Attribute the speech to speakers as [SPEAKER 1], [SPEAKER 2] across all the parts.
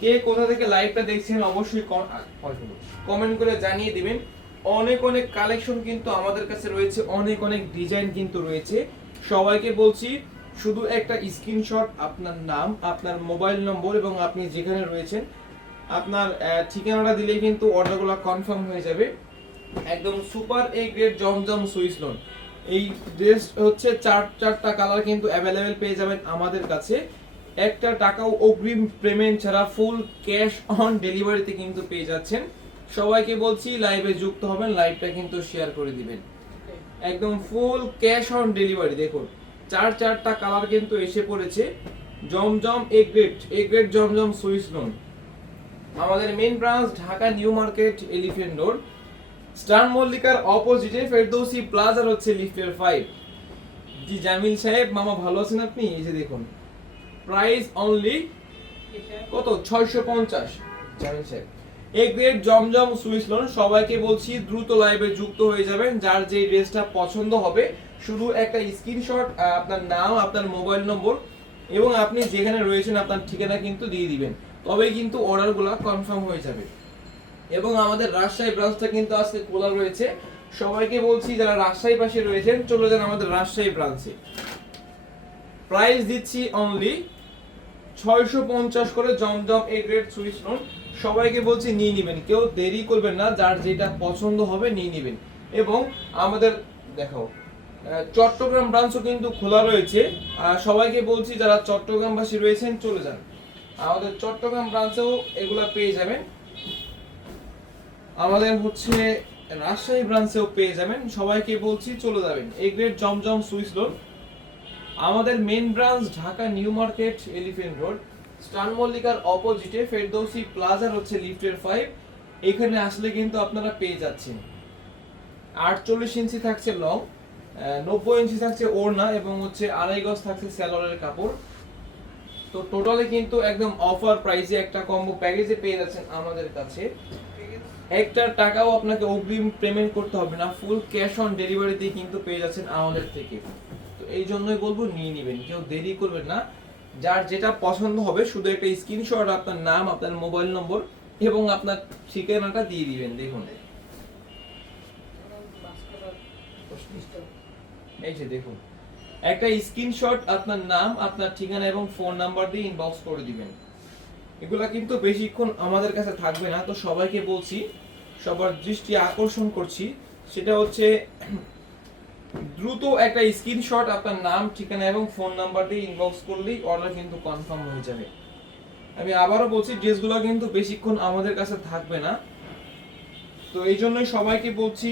[SPEAKER 1] কে কোথা থেকে লাইভটা দেখছেন অবশ্যই কমেন্ট করে জানিয়ে দিবেন। অনেক অনেক কালেকশন কিন্তু আমাদের কাছে রয়েছে, অনেক অনেক ডিজাইন কিন্তু রয়েছে। সবাইকে বলছি, শুধু একটা স্ক্রিনশট আপনার নাম, আপনার মোবাইল নম্বর এবং আপনি যেখানে রয়েছেন, আপনার ঠিকানাটা দিলেই কিন্তু অর্ডারগুলো কনফার্ম হয়ে যাবে। একদম super A grade Zamzam Swiss lawn এই ড্রেস হচ্ছে চার, চারটা কালার কিন্তু অ্যাভেলেবেল পেয়ে যাবেন আমাদের কাছে। একটা টাকাও অগ্রিম পেমেন্ট ছাড়া ফুল ক্যাশ অন ডেলিভারিতে কিন্তু পেয়ে যাচ্ছেন। সবাইকে বলছি লাইভে যুক্ত হবেন লাইভটা কিন্তু শেয়ার করে দিবেন। একদম ফুল ক্যাশ অন ডেলিভারি দেখুন, চার চারটা কালার কিন্তু এসে পড়েছে। Zamzam A grade A grade Zamzam Swiss lawn আমাদের main branch Dhaka New Market, Elephant Road. Star মল্লিকার অপোজিটে ফেরদৌসি প্লাজার হচ্ছে লিফটের ফাইভ জি, জামিল সাহেব, মামা ভালো আছেন আপনি? এই যে দেখুন। প্রাইস অনলি কত? ছয়শো পঞ্চাশ। এই গ্রেড জমজম সুইস লোন সবাইকে বলছি দ্রুত লাইভে যুক্ত হয়ে যাবেন। যার যে ড্রেসটা পছন্দ হবে শুধু একটা স্ক্রিনশট আপনার নাম আপনার মোবাইল নম্বর এবং আপনি যেখানে রয়েছেন আপনার ঠিকানা কিন্তু দিয়ে দিবেন। তবে কিন্তু অর্ডারগুলো কনফার্ম হয়ে যাবে। এবং আমাদের রাজশাহী ব্রাঞ্চটা কিন্তু আজকে খোলা রয়েছে। সবাইকে বলছি যারা রাজশাহী পাশে রয়েছেন চলে যান আমাদের রাজশাহী ব্রাঞ্চে প্রাইস দিচ্ছি অনলি ছয়শো পঞ্চাশ করে Zamzam A grade Swiss lawn সবাইকে বলছি নিয়ে নেবেন, কেউ দেরি করবেন না, যার যেটা পছন্দ হবে নিয়ে নেবেন। এবং আমাদের, দেখাও চট্টগ্রাম ব্রাঞ্চও কিন্তু খোলা রয়েছে। সবাইকে বলছি যারা চট্টগ্রামবাসী রয়েছেন, চলে যান। আমাদের চট্টগ্রাম ব্রাঞ্চেও এগুলা পেয়ে যাবেন। আমাদের হচ্ছে রাজশাহী ব্রাঞ্চেও পেয়ে যাবেন। সবাইকে বলছি চলে যাবেন। A grade Zamzam Swiss lawn আমাদের main branch Dhaka New Market Elephant Road. Star মল্লিকার অপোজিটে ফেরদৌসি প্লাজার হচ্ছে লিফটের ফাইভ এখানে আসলে কিন্তু আপনারা পেয়ে যাচ্ছেন। আটচল্লিশ ইঞ্চি থাকছে লং নব্বই ইঞ্চি থাকছে ওড়না এবং হচ্ছে আড়াই গজ থাকছে স্যালোয়ারের কাপড়। তো টোটালি কিন্তু একদম অফার প্রাইসে একটা কম্বো প্যাকেজে পেয়ে যাচ্ছেন আমাদের কাছে। একটা টাকাও আপনাকে অগ্রিম পেমেন্ট করতে হবে না ফুল ক্যাশ অন ডেলিভারিতে কিন্তু পেয়ে যাচ্ছেন আমাদের থেকে। এই জন্যই বলব নিয়ে নেবেন। কেউ দেরি করবেন না। যার যেটা পছন্দ হবে, শুধু একটা স্ক্রিনশট আপনার নাম, আপনার মোবাইল নম্বর এবং আপনার ঠিকানাটা দিয়ে দিবেন, দেখুন। এই যে দেখুন। একটা স্ক্রিনশট আপনার নাম, আপনার ঠিকানা এবং ফোন নাম্বার দিয়ে ইনবক্স করে দিবেন। এগুলা কিন্তু বেশিক্ষণ আমাদের কাছে থাকবে না। তো সবাইকে বলছি, সবার দৃষ্টি আকর্ষণ করছি। সেটা হচ্ছে দ্রুত একটা স্ক্রিনশট আপনার নাম, ঠিকানা এবং ফোন নাম্বার দিয়ে ইনবক্স করলেই অর্ডার কিন্তু কনফার্ম হয়ে যাবে। আমি আবারও বলছি, ড্রেসগুলো কিন্তু বেশিক্ষণ আমাদের কাছে থাকবে না। তো এই জন্যই সবাইকে বলছি,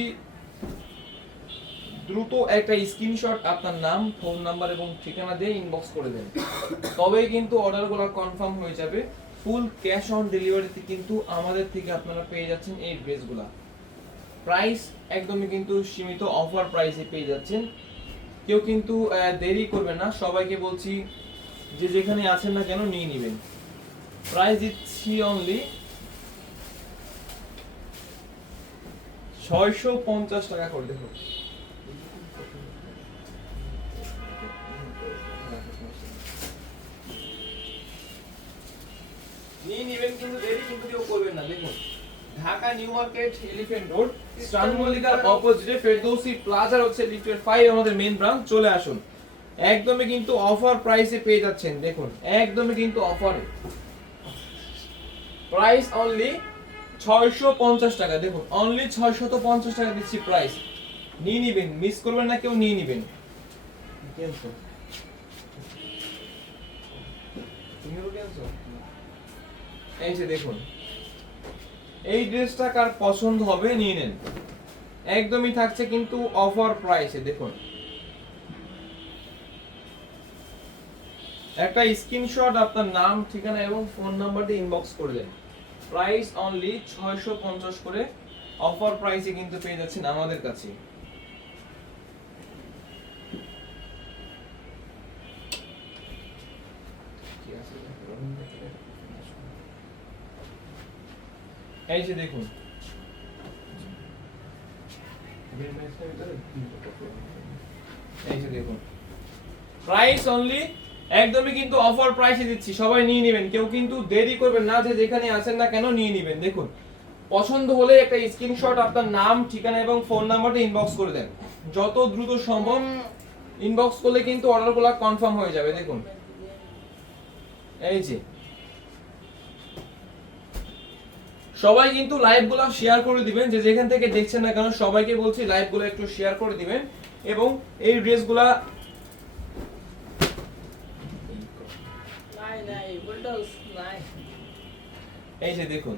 [SPEAKER 1] দ্রুত একটা স্ক্রিনশট আপনার নাম ফোন নাম্বার এবং ঠিকানা দিয়ে ইনবক্স করে দেন। তবেই কিন্তু অর্ডারগুলো কনফার্ম হয়ে যাবে। ফুল ক্যাশ অন ডেলিভারিতে কিন্তু আমাদের থেকে আপনারা পেয়ে যাচ্ছেন এই ড্রেসগুলা প্রাইস একদমই কিন্তু সীমিত অফার প্রাইসে পেয়ে যাচ্ছেন। কেউ কিন্তু দেরি করবে না। সবাইকে বলছি, যে যেখানে আছেন না কেন নিয়ে নেবেন। প্রাইস দিচ্ছি অনলি ছয়শো পঞ্চাশ টাকা করে দেখো নিয়ে নেবেন কিন্তু দেরি, কিন্তু কেউ করবেন না। দেখুন Dhaka New Market Elephant Road Star মল্লিকার অপোজিটে ফেরদৌসি প্লাজার হচ্ছে লিফটের ফাইভ আমাদের মেইন ব্রাঞ্চ চলে আসুন। একদমই কিন্তু অফার প্রাইসে পেয়ে যাচ্ছেন। দেখুন একদমই কিন্তু অফারে প্রাইস অনলি ছয়শো পঞ্চাশ টাকা। দেখুন অনলি ছয়শত পঞ্চাশ টাকা দিচ্ছি প্রাইস নিয়ে নিবেন মিস করবেন না কেউ নিয়ে নিবেন। এই যে দেখুন এই ড্রেসটা কার পছন্দ হবে নিয়ে নেন। একদমই থাকছে কিন্তু অফার প্রাইসে দেখুন। একটা স্ক্রিনশট আপনার নাম, ঠিকানা এবং ফোন নাম্বার দিয়ে ইনবক্স করে দেন। প্রাইস অনলি ছয়শো পঞ্চাশ করে অফার প্রাইসে কিন্তু পেয়ে যাচ্ছেন আমাদের কাছে। এই যে দেখুন। এই যে দেখুন। প্রাইস অনলি একদমই কিন্তু অফার প্রাইসে দিচ্ছি, সবাই নিয়ে নেবেন। কেউ কিন্তু দেরি করবেন না যে যেখানে আছেন না কেন নিয়ে নেবেন। দেখুন, পছন্দ হলে একটা স্ক্রিনশট আপনার নাম, ঠিকানা এবং ফোন নাম্বারটা ইনবক্স করে দেন। যত দ্রুত সম্ভব ইনবক্স করলে কিন্তু অর্ডারগুলো কনফার্ম হয়ে যাবে, দেখুন। এই যে। সবাই কিন্তু লাইভগুলো শেয়ার করে দিবেন যে যেখান থেকে দেখছেন না কেন সবাইকে বলছি লাইভগুলো একটু শেয়ার করে দিবেন এবং এই ড্রেসগুলা এই যে দেখুন।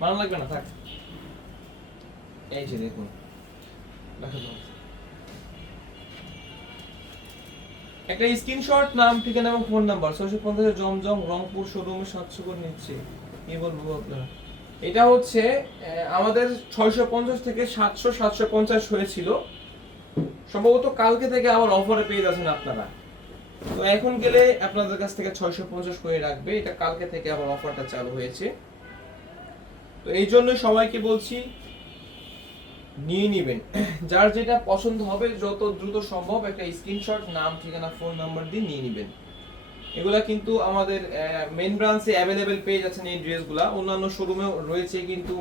[SPEAKER 1] ভালো লাগবে না থাক। এই যে দেখুন। দেখো একটা স্ক্রিনশট, নাম, ঠিকানা এবং ফোন নাম্বার, ছয়শো পঞ্চাশ জমজম, রংপুর শোরুমে সাতশো করে নিচ্ছে। কি বলব আপনারা? এটা হচ্ছে আমাদের ছয়শো পঞ্চাশ থেকে সাতশো সাতশো পঞ্চাশ হয়েছিল। সম্ভবত কালকে থেকে আবার অফারে পেয়ে যাচ্ছেন আপনারা। তো এখন গেলে আপনাদের কাছ থেকে ছয়শো পঞ্চাশ করে রাখবে। এটা কালকে থেকে আবার অফারটা চালু হয়েছে। তো এই জন্য সবাইকে বলছি নিয়ে নিবেন। যার যেটা পছন্দ হবে, যত দ্রুত সম্ভব একটা স্ক্রিনশট নাম, ঠিকানা ফোন নাম্বার দিয়ে নিয়ে নেবেন। এগুলা কিন্তু আমাদের মেন ব্রাঞ্চে অ্যাভেলেবেল পেয়ে যাচ্ছেন এই ড্রেসগুলা অন্যান্য শোরুমেও রয়েছে কিন্তু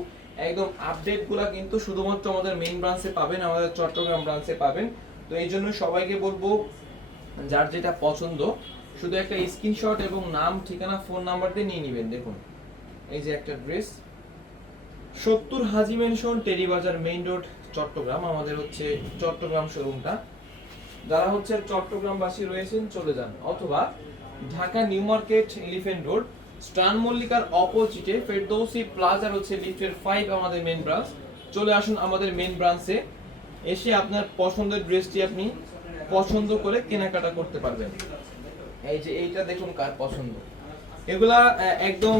[SPEAKER 1] একদম আপডেটগুলা কিন্তু শুধুমাত্র আমাদের মেইন ব্রাঞ্চে পাবেন, আমাদের চট্টগ্রাম ব্রাঞ্চে পাবেন। তো এই জন্য সবাইকে বলব, যার যেটা পছন্দ, শুধু একটা স্ক্রিনশট এবং নাম, ঠিকানা ফোন নাম্বার দিয়ে নিয়ে নেবেন। দেখুন, এই যে একটা ড্রেস সত্তর Haji mansion Terribazar main road, Chittagong, আমাদের হচ্ছে চট্টগ্রাম শোরুমটা। যারা হচ্ছে চট্টগ্রামবাসী রয়েছেন, চলে যান। অথবা Dhaka New Market Elephant Road, Star মল্লিকার অপোজিটে, ফেরদৌসি প্লাজার হচ্ছে লিফটের ফাইভ আমাদের মেন ব্রাঞ্চ চলে আসুন আমাদের মেন ব্রাঞ্চে এসে আপনার পছন্দের ড্রেসটি আপনি পছন্দ করে কেনাকাটা করতে পারবেন। এই যে এইটা দেখুন কার পছন্দ। এগুলা একদম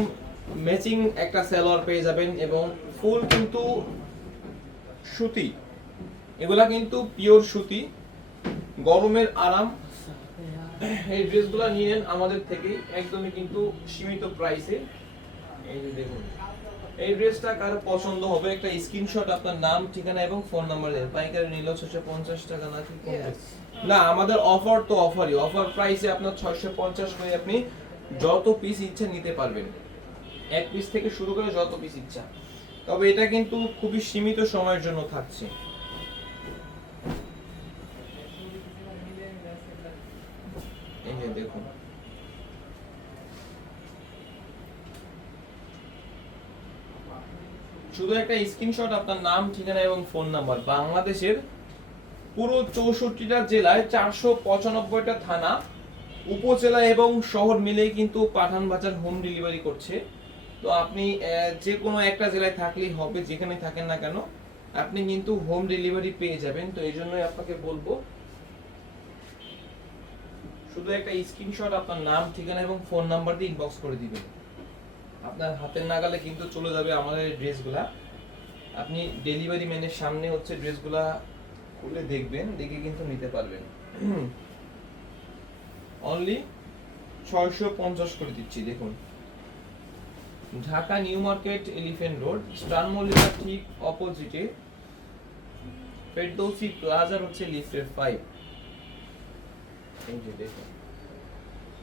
[SPEAKER 1] ম্যাচিং একটা সালোয়ার পেয়ে যাবেন এবং ফুল কিন্তু সুতি। এগুলা কিন্তু পিওর সুতি। গরমের আরাম। এই ড্রেসগুলো নিয়ে নেন আমাদের থেকে একদমই কিন্তু সীমিত প্রাইসে। এই যে দেখুন। এই ড্রেসটা কার পছন্দ হবে একটা স্ক্রিনশট আপনার নাম ঠিকানা এবং ফোন নাম্বার দেন পাইকারি নিল ছশো পঞ্চাশ টাকা কমবে?
[SPEAKER 2] Yes.
[SPEAKER 1] না আমাদের অফার তো অফারই। অফার প্রাইসে আপনার ছয়শো পঞ্চাশ করে আপনি যত পিস ইচ্ছা নিতে পারবেন। এক পিস থেকে শুরু করে যত পিস ইচ্ছা। তবে এটা কিন্তু খুবই সীমিত সময়ের জন্য থাকছে। দেখুন। শুধু একটা স্ক্রিনশট আপনার নাম, ঠিকানা এবং ফোন নাম্বার বাংলাদেশের পুরো চৌষট্টিটা জেলায় চারশো পঁচানব্বইটা থানা, উপজেলা এবং শহর মিলেই কিন্তু পাঠান বাজার হোম ডেলিভারি করছে। তো আপনি যে কোনো একটা জেলায় থাকলেই হবে, যেখানে থাকেন না কেন, আপনি কিন্তু হোম ডেলিভারি পেয়ে যাবেন। তো এই জন্যই আপনাকে বলব, শুধু একটা স্ক্রিনশট আপনার নাম, ঠিকানা এবং ফোন নাম্বার দিয়ে ইনবক্স করে দিবেন। আপনার হাতের নাগালে কিন্তু চলে যাবে আমাদের ড্রেসগুলা। আপনি ডেলিভারি ম্যানের সামনে হচ্ছে ড্রেসগুলা খুলে দেখবেন, দেখে কিন্তু নিতে পারবেন। অনলি ছয়শো পঞ্চাশ করে দিচ্ছি, দেখুন। Dhaka New Market Elephant Road Star Mallika ঠিক অপোজিটে। ফেরদৌসি প্লাজার হচ্ছে লিফটের ফাইভ এই যে দেখুন।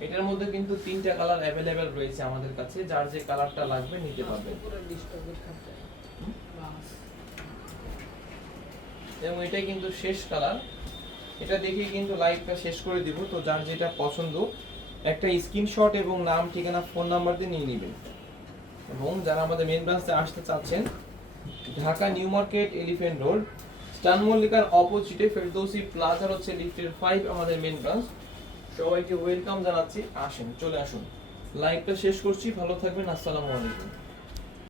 [SPEAKER 1] এটার মধ্যে কিন্তু তিনটা কালার অ্যাভেলেবেল রয়েছে আমাদের কাছে যার যে কালারটা লাগবে নিতে পারবেন। এবং এটাই কিন্তু শেষ কালার। এটা দেখে কিন্তু লাইভটা শেষ করে দিব তো যার যেটা পছন্দ একটা স্ক্রিনশট এবং নাম ঠিকানা ফোন নাম্বার দিয়ে নিয়ে নেবেন। এবং যারা আমাদের মেন ব্রাঞ্চে আসতে চাচ্ছেন, Dhaka New Market Elephant Road, Star মল্লিকার অপোজিটে ফেরদৌসি প্লাজার হচ্ছে লিফটের ফাইভ আমাদের মেন ব্রাঞ্চ সবাইকে ওয়েলকাম জানাচ্ছি, আসেন, চলে আসুন। লাইভটা শেষ করছি, ভালো থাকবেন, আসসালামু আলাইকুম।